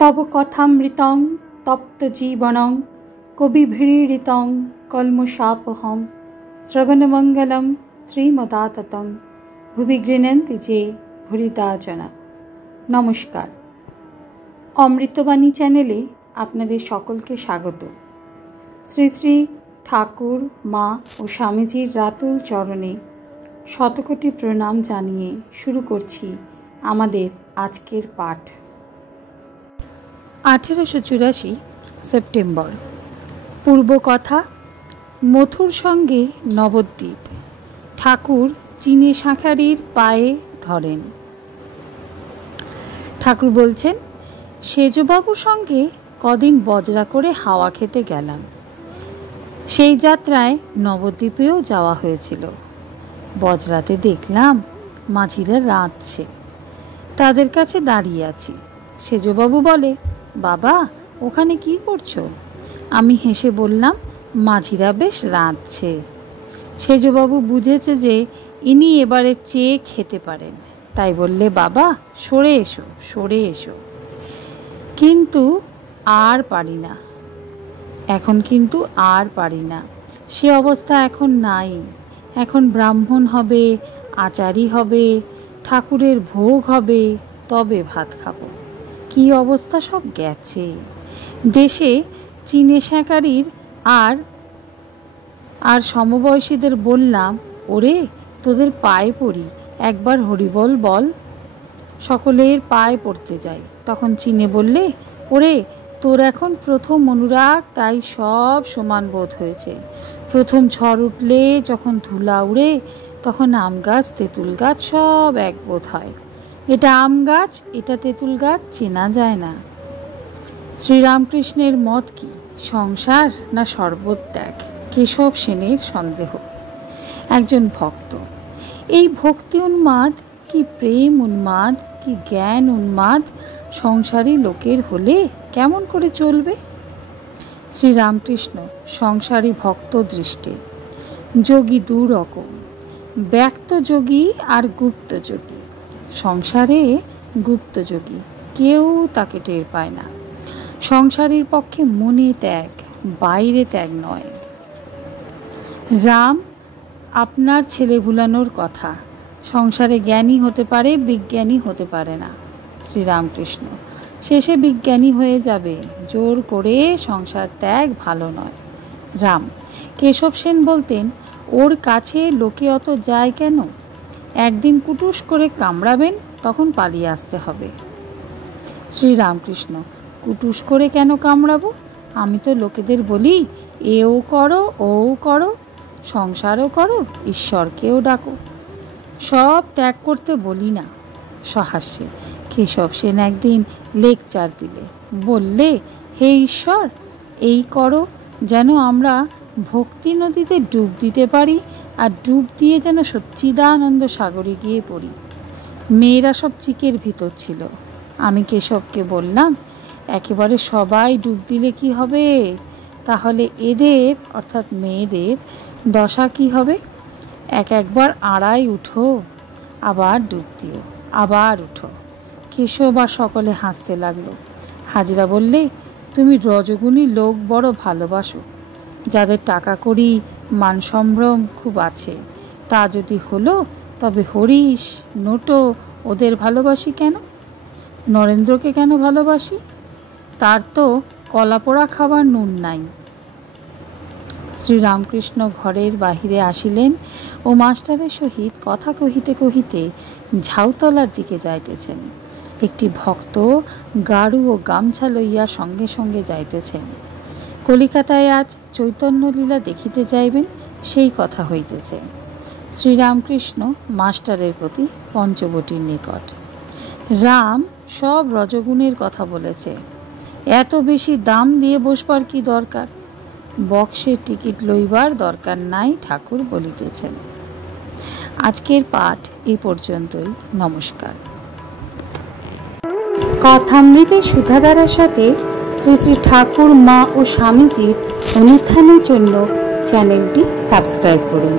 तव कथामृतं तप्तजीवनं कविभिरीडितं कल्मषापहं श्रवणमंगलं श्रीमदाततं भुवि गृह्णन्ति जे भूरिदा जना। नमस्कार, अमृतबाणी चैनेले आपनादेर सकलके स्वागत। श्री श्री ठाकुर मा और स्वामीजीर रातुल चरणे शतकोटी प्रणाम जानिए शुरू करछि आमादेर आजकेर पाठ। 1884 सेप्टेम्बर। पूर्वकथा। मथुर संगे नवद्वीप। ठाकुर चीने शाঁখারির पाए धरें। ठाकुर बोलছেন, সেজবাবুর সঙ্গে কদিন বজরা করে হাওয়া খেতে গেলাম। সেই যাত্রায় নবদ্বীপেও যাওয়া হয়েছিল। বজরাতে দেখলাম মাঝিরা রাঁধছে, তাদের কাছে দাঁড়িয়ে আছি। সেজবাবু বলে, বাবা ওখানে কি করছো? আমি হেসে বললাম, মাঝিরা বেশ রাঁধছে। সেজবাবু বুঝেছে যে ইনি এবারে চেয়ে খেতে পারেন, তাই বললে, বাবা সরে এসো, সরে এসো। কিন্তু আর পারি না, এখন কিন্তু আর পারি না। সে অবস্থা এখন নাই। এখন ব্রাহ্মণ হবে, আচারী হবে, ঠাকুরের ভোগ হবে, তবে ভাত খাবো। কি অবস্থা সব গেছে। দেশে চীনে শাঁখারির আর সমবয়সীদের বললাম, ওরে তোদের পায়ে পড়ি, একবার হরিবল বল। সকলের পায়ে পড়তে যাই। তখন চীনে বললে, ওরে তোর এখন প্রথম অনুরাগ, তাই সব সমান বোধ হয়েছে। প্রথম ঝড় উঠলে যখন ধুলা উড়ে, তখন আম গাছ তেঁতুল গাছ সব এক বোধ হয়। এটা আম গাছ, এটা তেঁতুল গাছ, চেনা যায় না। শ্রীরামকৃষ্ণের মত কি, সংসার না সর্বত্যাগ? কেশব সেনের সন্দেহ। একজন ভক্ত। এই ভক্তি উন্মাদ কি প্রেম উন্মাদ কি জ্ঞান উন্মাদ সংসারী লোকের হলে কেমন করে চলবে? শ্রীরামকৃষ্ণ সংসারী ভক্ত দৃষ্টে। যোগী দু রকম, ব্যক্ত যোগী আর গুপ্ত যোগী। সংসারে গুপ্ত যোগী, কেউ তাকে টের পায় না। সংসারীর পক্ষে মনে ত্যাগ, বাইরে ত্যাগ নয়। রাম আপনার ছেলে ভুলানোর কথা। সংসারে জ্ঞানী হতে পারে, বিজ্ঞানী হতে পারে না। শ্রীরামকৃষ্ণ শেষে বিজ্ঞানী হয়ে যাবে। জোর করে সংসার ত্যাগ ভালো নয়। রাম। কেশব সেন বলতেন, ওর কাছে লোকে অত যায় কেন? একদিন কুটুস করে কামড়াবেন, তখন পালিয়ে আসতে হবে। শ্রীরামকৃষ্ণ কুটুস করে কেন কামড়াবো? আমি তো লোকেদের বলি, এও করো ও করো, সংসারও করো, ঈশ্বরকেও ডাকো। সব ত্যাগ করতে বলি না। সহাস্যে কেশব সেন একদিন লেকচার দিলে, বললে, হে ঈশ্বর, এই করো যেন আমরা ভক্তি নদীতে ডুব দিতে পারি, আর ডুব দিয়ে যেন সচ্চিদানন্দ সাগরে গিয়ে পড়ি। মেয়েরা সব চিকের ভিতর ছিল। আমি কেশবকে বললাম, একেবারে সবাই ডুব দিলে কি হবে? তাহলে এদের অর্থাৎ মেয়েদের দশা কি হবে? একবার আড়াই উঠো, আবার ডুব দিও, আবার উঠো। কেশব আর সকলে হাসতে লাগলো। হাজরা বললে, তুমি রজগুণী লোক বড় ভালোবাসো, যাদের টাকা কড়ি মান সম্ভ্রম খুব আছে। তা যদি হলো, তবে হরিশ নোটো ওদের ভালোবাসি কেন? নরেন্দ্রকে কেন ভালোবাসি? তার তো কলাপোড়া খাবার নুন নাই। শ্রীরামকৃষ্ণ ঘরের বাহিরে আসিলেন ও মাস্টারের সহিত কথা কহিতে কহিতে ঝাউতলার দিকে যাইতেছেন। একটি ভক্ত গাড়ু ও গামছা লইয়া সঙ্গে সঙ্গে যাইতেছেন। কলিকাতায় আজ চৈতন্যলীলা দেখিতে যাইবেন, সেই কথা হইতেছে। শ্রীরামকৃষ্ণ মাস্টারের প্রতি পঞ্চবটির নিকট। রাম সব রজগুণের কথা বলেছে। এত বেশি দাম দিয়ে বসবার কি দরকার? বক্সের টিকিট লইবার দরকার নাই, ঠাকুর বলিতেছেন। আজকের পাঠ এই পর্যন্তই। নমস্কার। কথামৃতের সুধাধারার সাথে শ্রী শ্রী ঠাকুর মা ও স্বামীজির অনুধ্যানের জন্য চ্যানেলটি সাবস্ক্রাইব করুন।